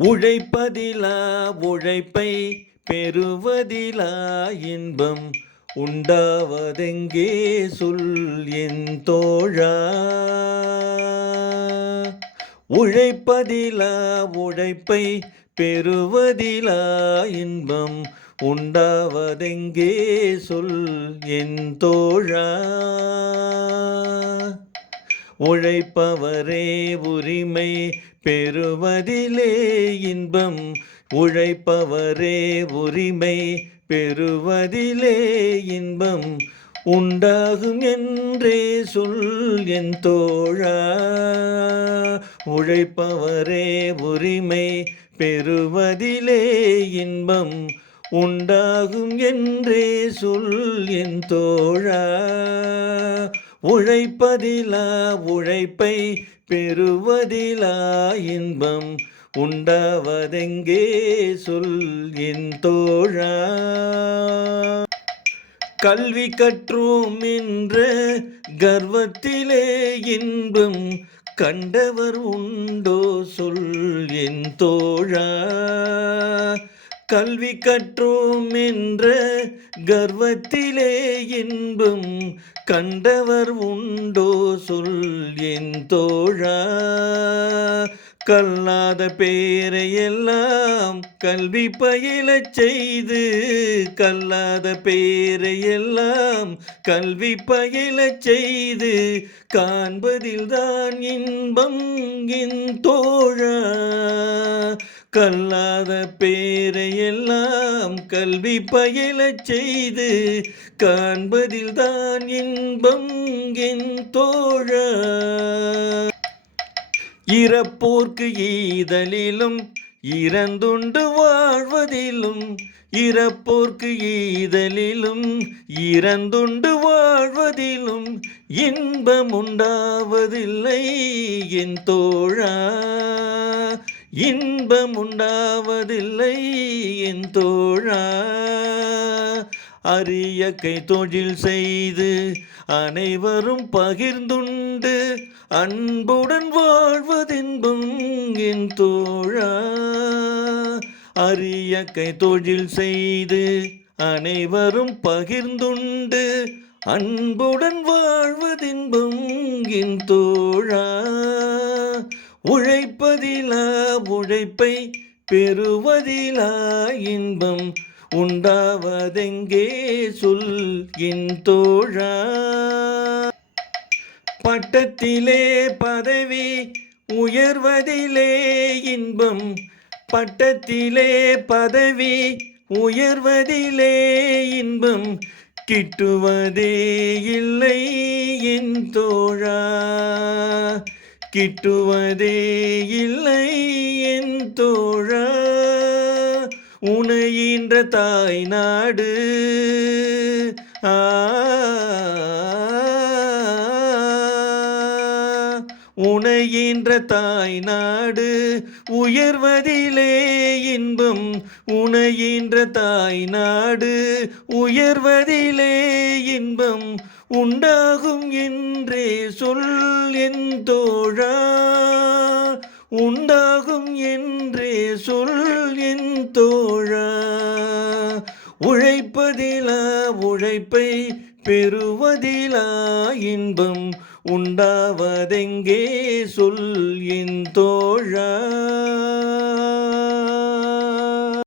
உழைப்பதிலா உழைப்பை பெறுவதிலா இன்பம் உண்டாவதெங்கே சொல் என் தோழா. உழைப்பதிலா உழைப்பை பெறுவதிலா இன்பம் உண்டாவதெங்கே சொல் என் தோழா. உழைப்பவரே உரிமை பெறுவதிலே இன்பம் உழைப்பவரே உரிமை பெறுவதிலே இன்பம் உண்டாகும் என்றே சொல் என் தோழா. உழைப்பவரே உரிமை பெறுவதிலே இன்பம் உண்டாகும் என்றே சொல் என் தோழா. உழைப்பதிலா உழைப்பை பெறுவதிலா இன்பம் உண்டாவதெங்கே சொல் என் தோழா. கல்வி கற்றோம் என்ற கர்வத்திலே இன்பம் கண்டவர் உண்டோ சொல் என் தோழா. கல்வி கற்றோம் என்ற கர்வத்திலே இன்பம் கண்டவர் உண்டோ சொல் என் தோழா. கல்லாத பேரையெல்லாம் கல்வி பயிலச் செய்து கல்லாத பேரையெல்லாம் கல்வி பயிலச் செய்து காண்பதில்தான் இன்பம் என் தோழா. கல்லாத பேரையெல்லாம் கல்வி பயிலச் செய்து காண்பதில்தான் இன்பம் என் தோழா. இறப்போர்க்கு ஈதலிலும் இறந்துண்டு வாழ்வதிலும் இறப்போர்க்கு ஈதலிலும் இறந்துண்டு வாழ்வதிலும் இன்பம் உண்டாவதில்லை என் தோழா. இன்பம் உண்டாவதில்லை என் தோழா. அரிய கை தொழில் செய்து அனைவரும் பகிர்ந்துண்டு அன்புடன் வாழ்வதின்பம் என் தோழா. அரிய கை தொழில் செய்து அனைவரும் பகிர்ந்துண்டு அன்புடன் வாழ்வதின்பம் என் தோழா. உழைப்பதிலா உழைப்பை பெறுவதிலா இன்பம் உண்டாவதெங்கே சொல் என் தோழா. பட்டத்திலே பதவி உயர்வதிலே இன்பம் பட்டத்திலே பதவி உயர்வதிலே இன்பம் கிட்டுவதே இல்லை என் தோழா. கிட்டுவதே இல்லை என் தோழா. உனையின்ற தாய் நாடு உனையின்ற தாய் நாடு உயர்வதிலே இன்பம் உனையின்ற தாய் நாடு உயர்வதிலே இன்பம் உண்டாகும் என்றே சொல் என் தோழா. உண்டாகும் என்றே சொல் என் தோழா. உழைப்பதிலா உழைப்பை பெறுவதிலா இன்பம் உண்டாவதெங்கே சொல் என் தோழா.